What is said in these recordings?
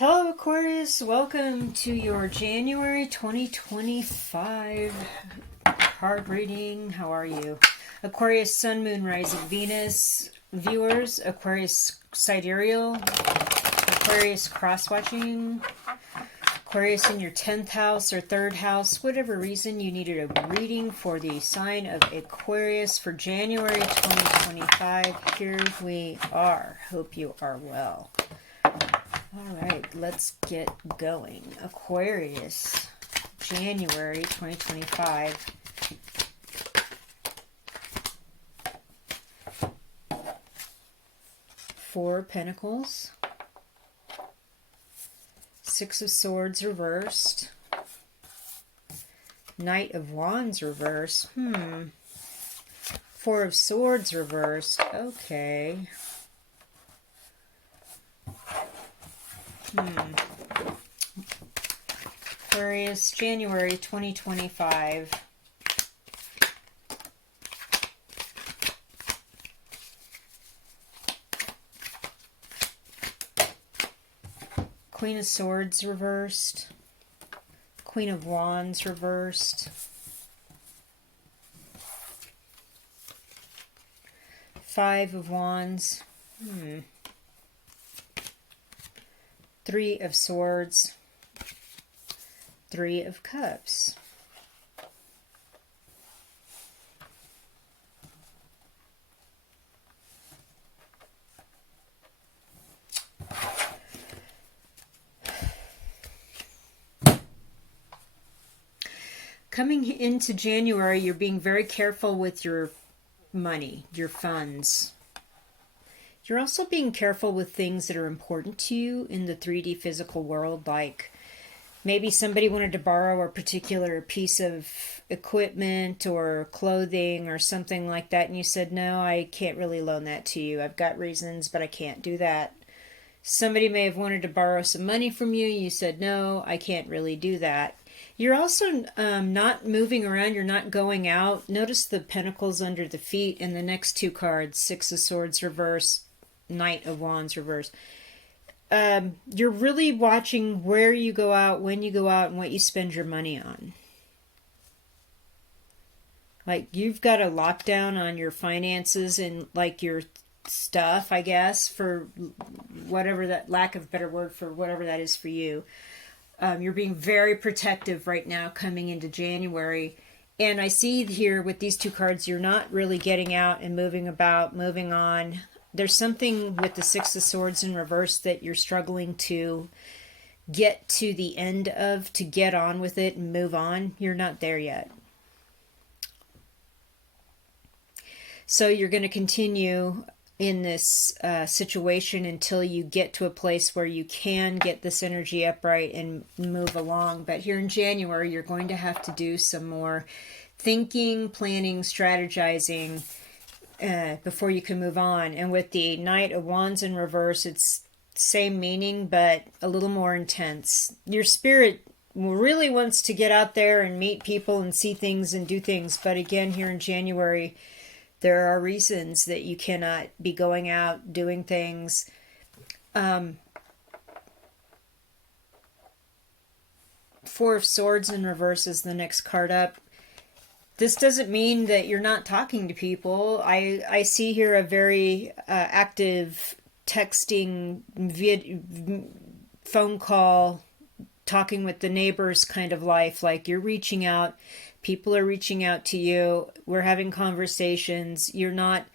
Hello, Aquarius. Welcome to your January 2025 card reading. How are you? Aquarius, Sun, Moon, Rising, Venus viewers, Aquarius sidereal, Aquarius cross-watching, Aquarius in your 10th house or 3rd house, whatever reason you needed a reading for the sign of Aquarius for January 2025. Here we are. Hope you are well. All right, let's get going. Aquarius, January 2025. Four of Pentacles. Six of Swords reversed. Knight of Wands reversed. Four of Swords reversed. Okay. Aquarius, January 2025. Queen of Swords reversed. Queen of Wands reversed. Five of Wands. Three of Swords. Three of Cups. Coming into January, you're being very careful with your money, your funds. You're also being careful with things that are important to you in the 3D physical world, like maybe somebody wanted to borrow a particular piece of equipment or clothing or something like that, and you said, no, I can't really loan that to you. I've got reasons, but I can't do that. Somebody may have wanted to borrow some money from you. You said, no, I can't really do that. You're also not moving around. You're not going out. Notice the pentacles under the feet and the next two cards, Six of Swords reverse, Knight of Wands reverse. You're really watching where you go out, when you go out, and what you spend your money on. Like, you've got a lockdown on your finances and like your stuff, I guess, for whatever that, lack of a better word, for whatever that is for you. You're being very protective right now coming into January. And I see here with these two cards, you're not really getting out and moving about, moving on. There's something with the Six of Swords in reverse that you're struggling to get to the end of, to get on with it and move on. You're not there yet. So you're going to continue in this situation until you get to a place where you can get this energy upright and move along. But here in January, you're going to have to do some more thinking, planning, strategizing before you can move on. And with the Knight of Wands in reverse, it's same meaning, but a little more intense. Your spirit really wants to get out there and meet people and see things and do things. But again, here in January, there are reasons that you cannot be going out, doing things. Four of Swords in reverse is the next card up. This doesn't mean that you're not talking to people. I see here a very active texting, phone call, talking with the neighbors kind of life. Like, you're reaching out. People are reaching out to you. We're having conversations. You're not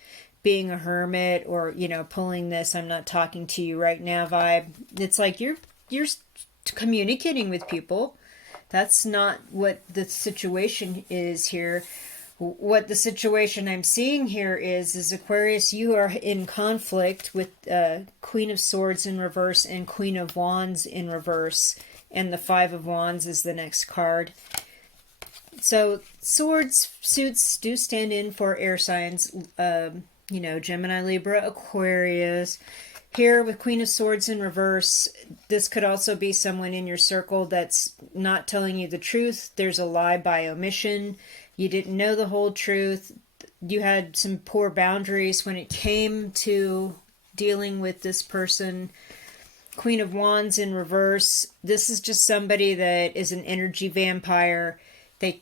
being a hermit or, pulling this I'm not talking to you right now vibe. It's like you're communicating with people. That's not what the situation is here. What the situation I'm seeing here is Aquarius, you are in conflict with Queen of Swords in reverse and Queen of Wands in reverse. And the Five of Wands is the next card. So swords suits do stand in for air signs, Gemini, Libra, Aquarius. Here with Queen of Swords in reverse, this could also be someone in your circle that's not telling you the truth. There's a lie by omission. You didn't know the whole truth. You had some poor boundaries when it came to dealing with this person. Queen of Wands in reverse. This is just somebody that is an energy vampire. They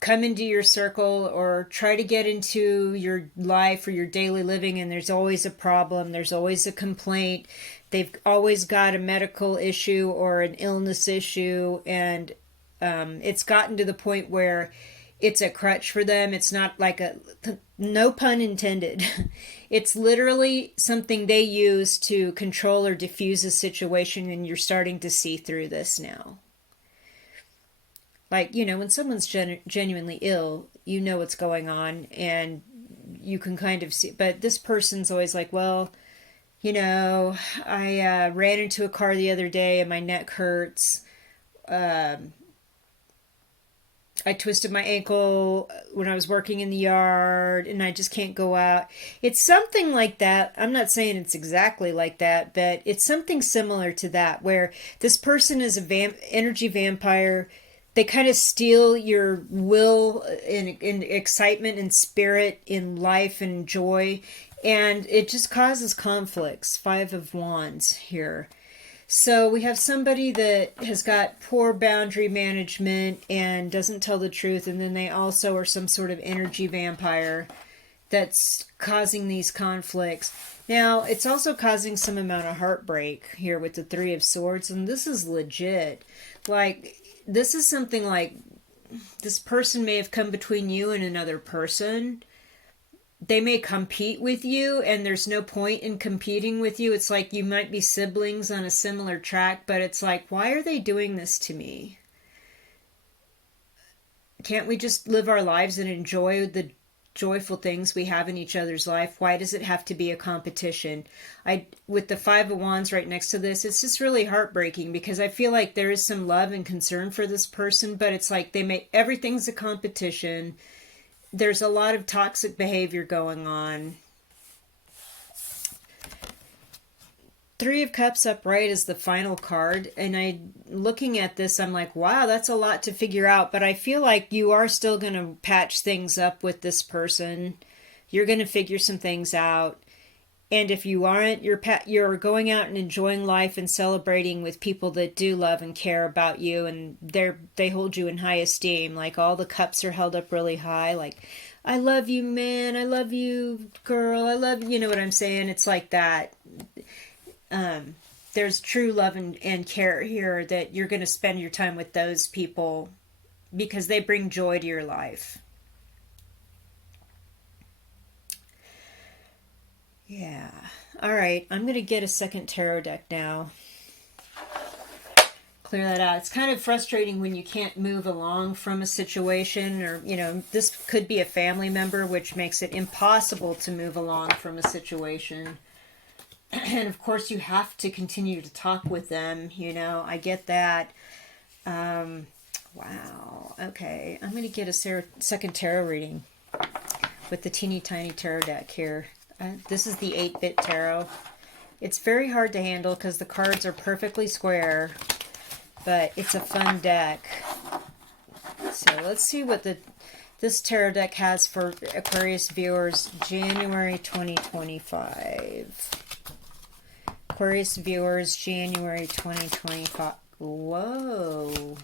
come into your circle or try to get into your life or your daily living, and there's always a problem, there's always a complaint, they've always got a medical issue or an illness issue, and it's gotten to the point where it's a crutch for them. It's not like a, no pun intended, it's literally something they use to control or diffuse a situation, and you're starting to see through this now. Like, when someone's genuinely ill, you know what's going on, and you can kind of see. But this person's always like, well, I ran into a car the other day and my neck hurts. I twisted my ankle when I was working in the yard and I just can't go out. It's something like that. I'm not saying it's exactly like that, but it's something similar to that, where this person is a energy vampire. They kind of steal your will and excitement and spirit in life and joy. And it just causes conflicts. 5 of Wands here. So we have somebody that has got poor boundary management and doesn't tell the truth. And then they also are some sort of energy vampire that's causing these conflicts. Now, it's also causing some amount of heartbreak here with the 3 of Swords. And this is legit. Like, this is something like this person may have come between you and another person. They may compete with you, and there's no point in competing with you. It's like you might be siblings on a similar track, but it's like, why are they doing this to me? Can't we just live our lives and enjoy the joyful things we have in each other's life? Why does it have to be a competition? With the 5 of Wands right next to this, it's just really heartbreaking, because I feel like there is some love and concern for this person, but it's like everything's a competition. There's a lot of toxic behavior going on. 3 of Cups upright is the final card, and looking at this, I'm like, wow, that's a lot to figure out, but I feel like you are still going to patch things up with this person. You're going to figure some things out, and if you aren't, you're going out and enjoying life and celebrating with people that do love and care about you, and they hold you in high esteem. Like, all the cups are held up really high, like, I love you, man, I love you, girl, I love you, know what I'm saying? It's like that. There's true love and care here, that you're going to spend your time with those people because they bring joy to your life. Yeah. All right. I'm going to get a second tarot deck now. Clear that out. It's kind of frustrating when you can't move along from a situation, or, this could be a family member, which makes it impossible to move along from a situation. And of course you have to continue to talk with them, I get that. Wow. Okay. I'm going to get a second tarot reading with the teeny tiny tarot deck here. This is the 8-bit tarot. It's very hard to handle because the cards are perfectly square, but it's a fun deck. So let's see what this tarot deck has for Aquarius viewers, January 2025. Aquarius viewers, January 2025. Whoa.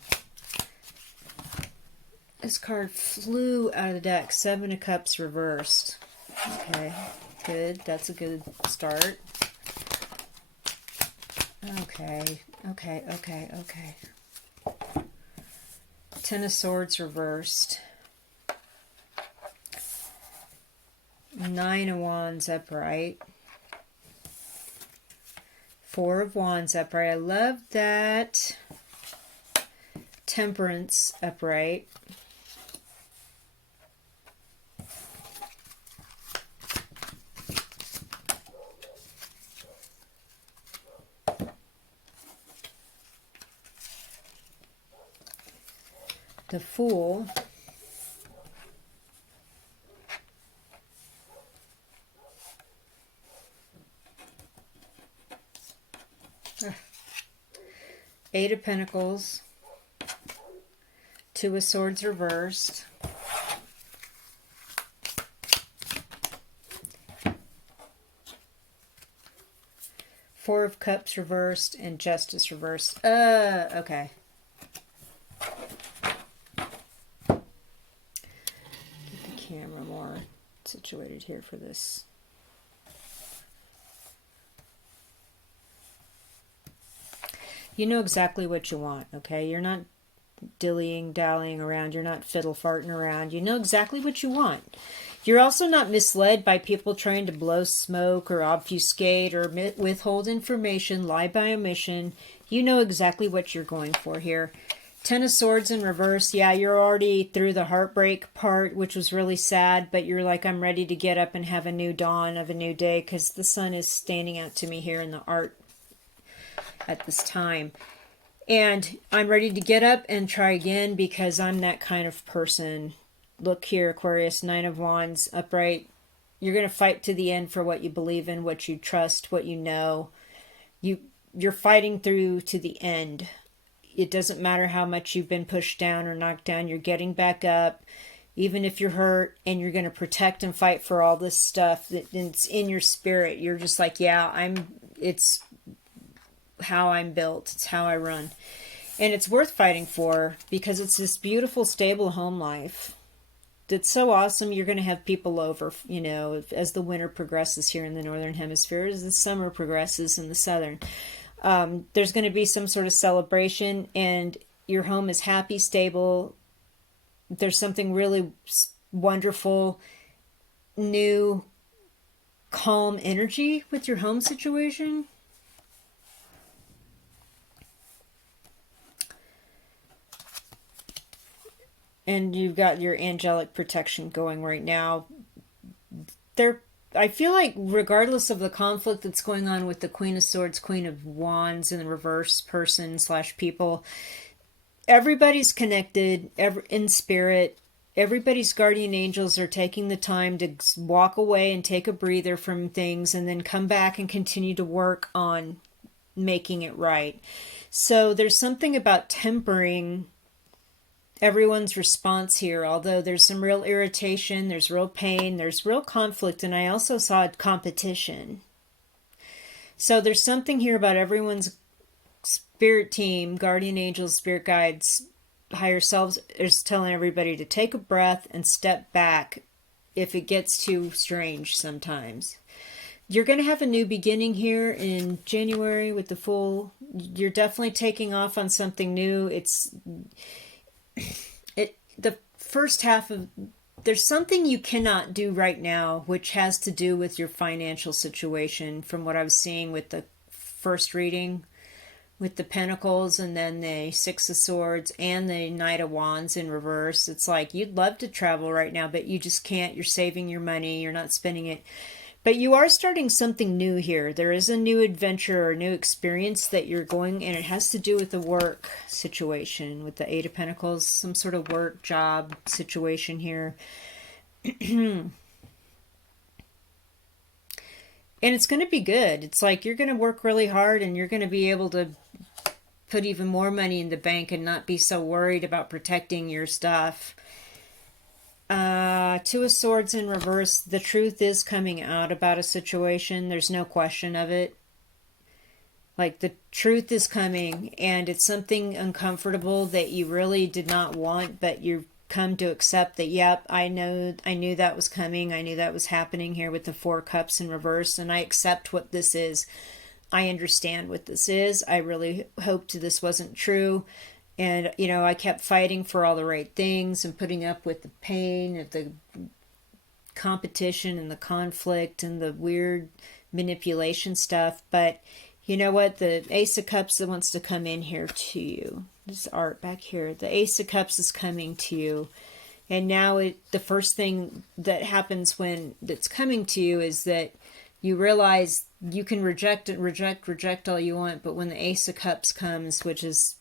This card flew out of the deck. 7 of Cups reversed. Okay, good. That's a good start. Okay. 10 of Swords reversed. 9 of Wands upright. 4 of Wands upright. I love that. Temperance upright. The Fool. Eight of Pentacles. 2 of Swords reversed. Four of Cups reversed and Justice reversed. Okay. Get the camera more situated here for this. You know exactly what you want, okay? You're not dallying around. You're not fiddle farting around. You know exactly what you want. You're also not misled by people trying to blow smoke or obfuscate or withhold information, lie by omission. You know exactly what you're going for here. Ten of Swords in reverse. Yeah, you're already through the heartbreak part, which was really sad, but you're like, I'm ready to get up and have a new dawn of a new day, because the sun is standing out to me here in the art at this time. And I'm ready to get up and try again, because I'm that kind of person. Look here, Aquarius, Nine of Wands, upright. You're going to fight to the end for what you believe in, what you trust, what you know. You're fighting through to the end. It doesn't matter how much you've been pushed down or knocked down. You're getting back up, even if you're hurt, and you're going to protect and fight for all this stuff that's in your spirit. You're just like, yeah, it's how I'm built. It's how I run. And it's worth fighting for, because it's this beautiful, stable home life that's so awesome. You're going to have people over, you know, as the winter progresses here in the northern hemisphere, as the summer progresses in the southern. There's going to be some sort of celebration, and your home is happy, stable. There's something really wonderful, new, calm energy with your home situation. And you've got your angelic protection going right now. I feel like regardless of the conflict that's going on with the Queen of Swords, Queen of Wands, and the reverse person / people, everybody's connected in spirit. Everybody's guardian angels are taking the time to walk away and take a breather from things, and then come back and continue to work on making it right. So there's something about tempering everyone's response here, although there's some real irritation, there's real pain, there's real conflict, and I also saw competition. So there's something here about everyone's spirit team, guardian angels, spirit guides, higher selves is telling everybody to take a breath and step back if it gets too strange sometimes. You're going to have a new beginning here in January with the full. You're definitely taking off on something new. The first half of, there's something you cannot do right now, which has to do with your financial situation, from what I was seeing with the first reading, with the Pentacles and then the Six of Swords and the Knight of Wands in reverse. It's like you'd love to travel right now, but you just can't. You're saving your money, you're not spending it. But you are starting something new here. There is a new adventure or new experience that you're going, and it has to do with the work situation with the Eight of Pentacles, some sort of work, job situation here. And it's going to be good. It's like you're going to work really hard, and you're going to be able to put even more money in the bank and not be so worried about protecting your stuff. Two of Swords in reverse. The truth is coming out about a situation. There's no question of it. Like, the truth is coming, and it's something uncomfortable that you really did not want, but you've come to accept that, yep, I knew that was coming. I knew that was happening here with the Four Cups in reverse, and I accept what this is. I understand what this is. I really hoped this wasn't true. And, you know, I kept fighting for all the right things and putting up with the pain of the competition and the conflict and the weird manipulation stuff. But you know what? The Ace of Cups that wants to come in here to you. This art back here. The Ace of Cups is coming to you. And now the first thing that happens when it's coming to you is that you realize you can reject all you want. But when the Ace of Cups comes, which is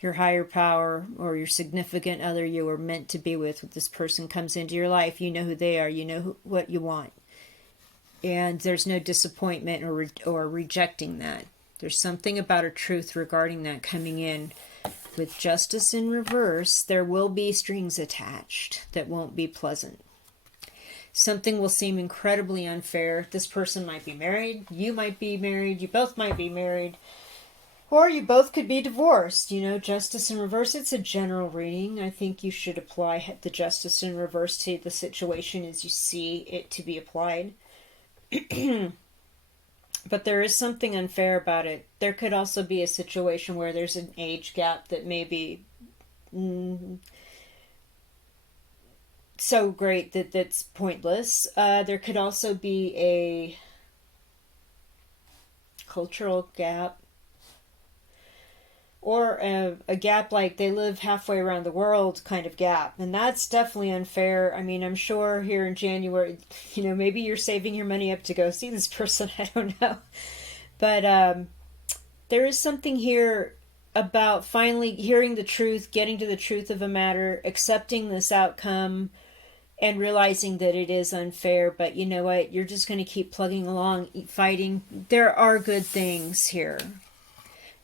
your higher power or your significant other you were meant to be with this person comes into your life, you know who they are, you know what you want. And there's no disappointment or rejecting that. There's something about a truth regarding that coming in. With Justice in reverse, there will be strings attached that won't be pleasant. Something will seem incredibly unfair. This person might be married, you might be married, you both might be married, or you both could be divorced. You know, justice in reverse, it's a general reading. I think you should apply the justice in reverse to the situation as you see it to be applied. But there is something unfair about it. There could also be a situation where there's an age gap that may be so great that that's pointless. There could also be a cultural gap, or a gap like they live halfway around the world kind of gap, and that's definitely unfair. I mean, I'm sure here in January, you know, maybe you're saving your money up to go see this person. I don't know, but there is something here about finally hearing the truth, getting to the truth of a matter, accepting this outcome, and realizing that it is unfair. But you know what? You're just going to keep plugging along, fighting. There are good things here.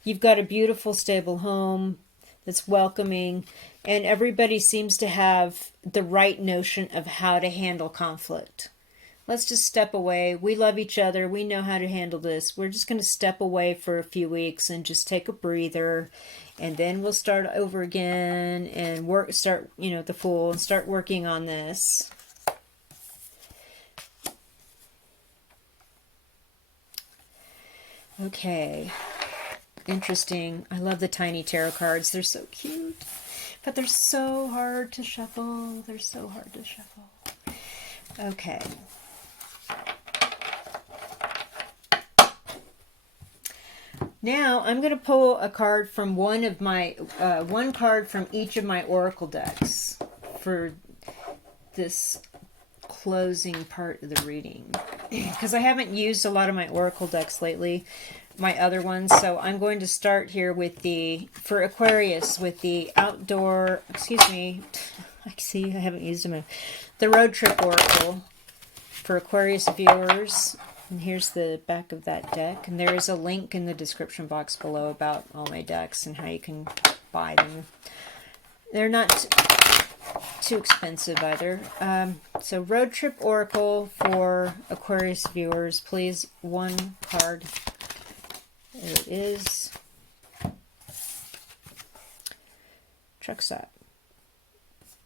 You've got a beautiful, stable home that's welcoming, and everybody seems to have the right notion of how to handle conflict. Let's just step away. We love each other. We know how to handle this. We're just going to step away for a few weeks and just take a breather, and then we'll start over again and start, you know, the Fool, and start working on this. Okay. Interesting. I love the tiny tarot cards. They're so cute. But they're so hard to shuffle. They're so hard to shuffle. Okay. Now I'm going to pull a card from one card from each of my oracle decks for this closing part of the reading. Because I haven't used a lot of my oracle decks lately, my other ones. So I'm going to start here with for Aquarius, with the outdoor, I haven't used them. The road trip oracle for Aquarius viewers. And here's the back of that deck. And there is a link in the description box below about all my decks and how you can buy them. They're not too expensive either. So road trip oracle for Aquarius viewers, please. One card. There it is. Truck stop.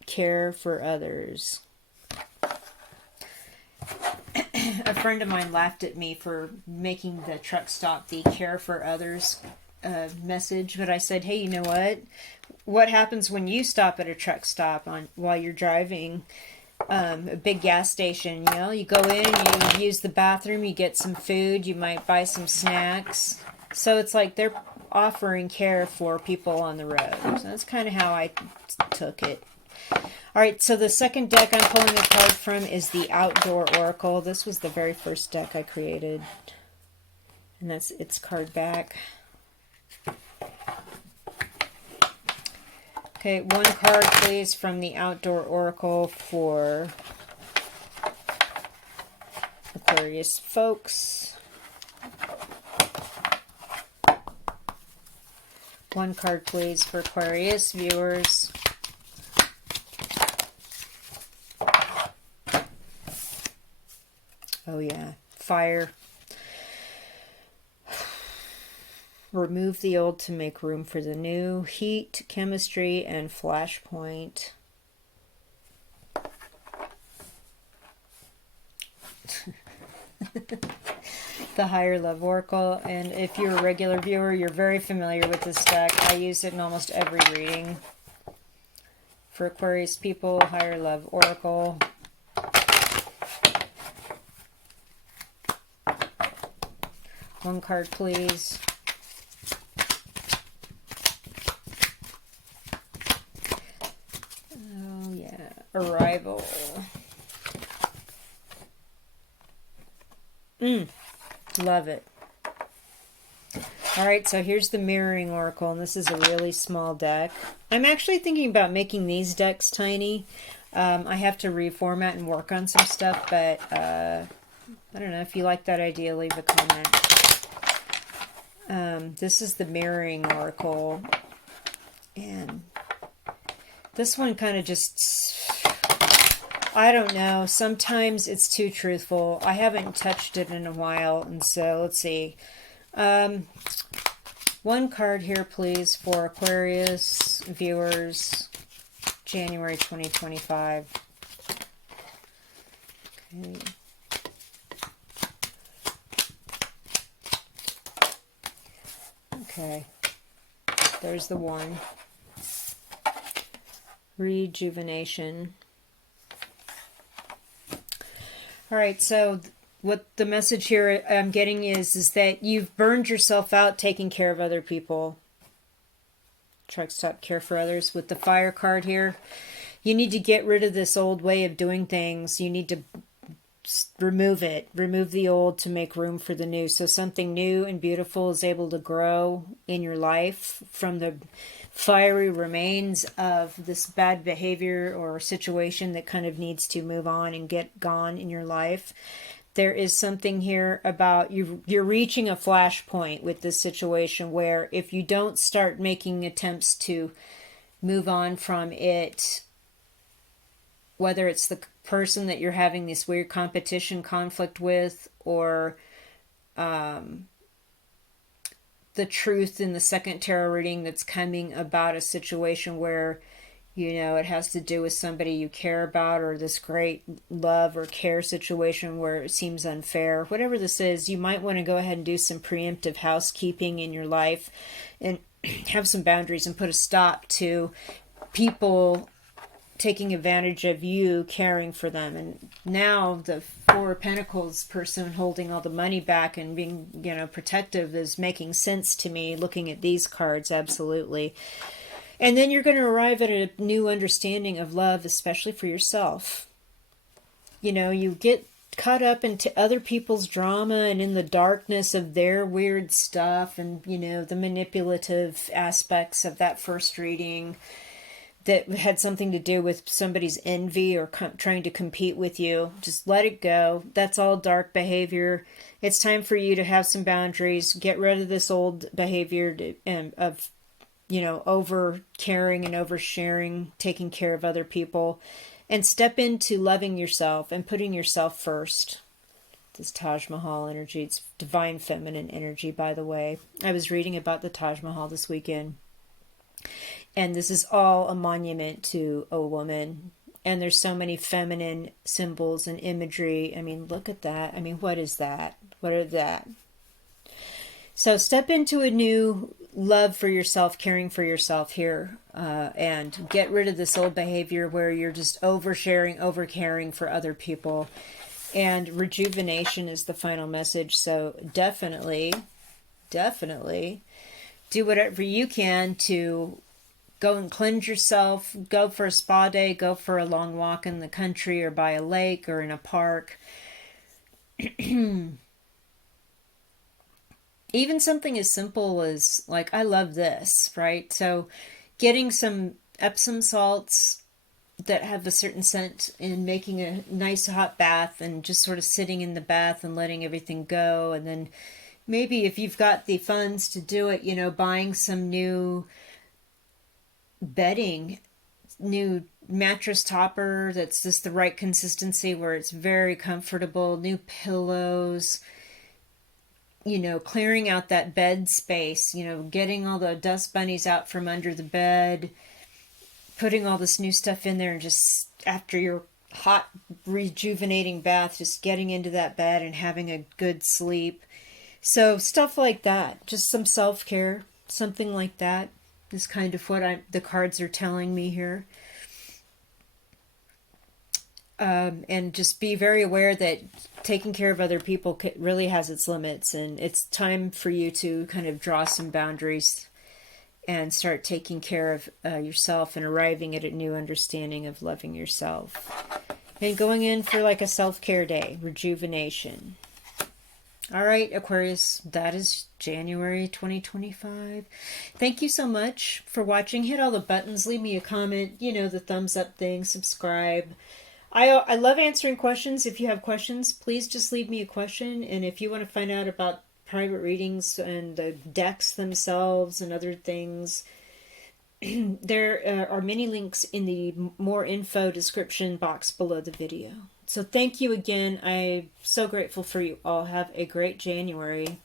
Care for others. A friend of mine laughed at me for making the truck stop the care for others message, but I said, hey, you know what? What happens when you stop at a truck stop while you're driving a big gas station? You know, you go in, you use the bathroom, you get some food, you might buy some snacks. So it's like they're offering care for people on the road. So that's kind of how I took it. All right, so the second deck I'm pulling a card from is the Outdoor Oracle. This was the very first deck I created. And that's its card back. Okay, one card, please, from the Outdoor Oracle for Aquarius folks. One card, please, for Aquarius viewers. Oh yeah, fire. Remove the old to make room for the new. Heat, chemistry, and flashpoint. The Higher Love Oracle. And if you're a regular viewer, you're very familiar with this deck. I use it in almost every reading. For Aquarius people, Higher Love Oracle. One card, please. Oh, yeah. Arrival. Love it. All right, so here's the Mirroring Oracle, and this is a really small deck. I'm actually thinking about making these decks tiny. I have to reformat and work on some stuff, but I don't know. If you like that idea, leave a comment. This is the Mirroring Oracle, and this one kind of just I don't know. Sometimes it's too truthful. I haven't touched it in a while, and so let's see. Um, one card here, please, for Aquarius viewers, January 2025. Okay. Okay. There's the one. Rejuvenation. All right, so what the message here I'm getting is that you've burned yourself out taking care of other people. Truck stop, care for others. With the fire card here, you need to get rid of this old way of doing things. You need to remove it. Remove the old to make room for the new. So something new and beautiful is able to grow in your life from the fiery remains of this bad behavior or situation that kind of needs to move on and get gone in your life. There is something here about you're reaching a flashpoint with this situation where if you don't start making attempts to move on from it, whether it's the person that you're having this weird competition conflict with, or the truth in the second tarot reading that's coming about a situation where, you know, it has to do with somebody you care about, or this great love or care situation where it seems unfair. Whatever this is, you might want to go ahead and do some preemptive housekeeping in your life and have some boundaries and put a stop to people taking advantage of you, caring for them. And now the Four of Pentacles person holding all the money back and being, you know, protective is making sense to me looking at these cards. Absolutely. And then you're going to arrive at a new understanding of love, especially for yourself. You know, you get caught up into other people's drama and in the darkness of their weird stuff, and, you know, the manipulative aspects of that first reading that had something to do with somebody's envy or trying to compete with you. Just let it go. That's all dark behavior. It's time for you to have some boundaries. Get rid of this old behavior of, you know, over caring and oversharing, taking care of other people, and step into loving yourself and putting yourself first. This Taj Mahal energy. It's divine feminine energy, by the way. I was reading about the Taj Mahal this weekend. And this is all a monument to a woman. And there's so many feminine symbols and imagery. I mean, look at that. I mean, what is that? What are that? So step into a new love for yourself, caring for yourself here. And get rid of this old behavior where you're just oversharing, overcaring for other people. And rejuvenation is the final message. So definitely do whatever you can to go and cleanse yourself, go for a spa day, go for a long walk in the country or by a lake or in a park. Even something as simple as, like, I love this, right? So getting some Epsom salts that have a certain scent and making a nice hot bath and just sort of sitting in the bath and letting everything go. And then maybe if you've got the funds to do it, you know, buying some new bedding, new mattress topper that's just the right consistency where it's very comfortable, new pillows, you know, clearing out that bed space, you know, getting all the dust bunnies out from under the bed, putting all this new stuff in there, and just after your hot rejuvenating bath, just getting into that bed and having a good sleep. So stuff like that, just some self-care, something like that is kind of what the cards are telling me here. And just be very aware that taking care of other people really has its limits, and it's time for you to kind of draw some boundaries and start taking care of yourself and arriving at a new understanding of loving yourself. And going in for like a self-care day, rejuvenation. All right, Aquarius, that is January 2025. Thank you so much for watching. Hit all the buttons, leave me a comment, you know, the thumbs up thing, subscribe. I love answering questions. If you have questions, please just leave me a question. And if you want to find out about private readings and the decks themselves and other things, There are many links in the more info description box below the video. So thank you again. I'm so grateful for you all. Have a great January.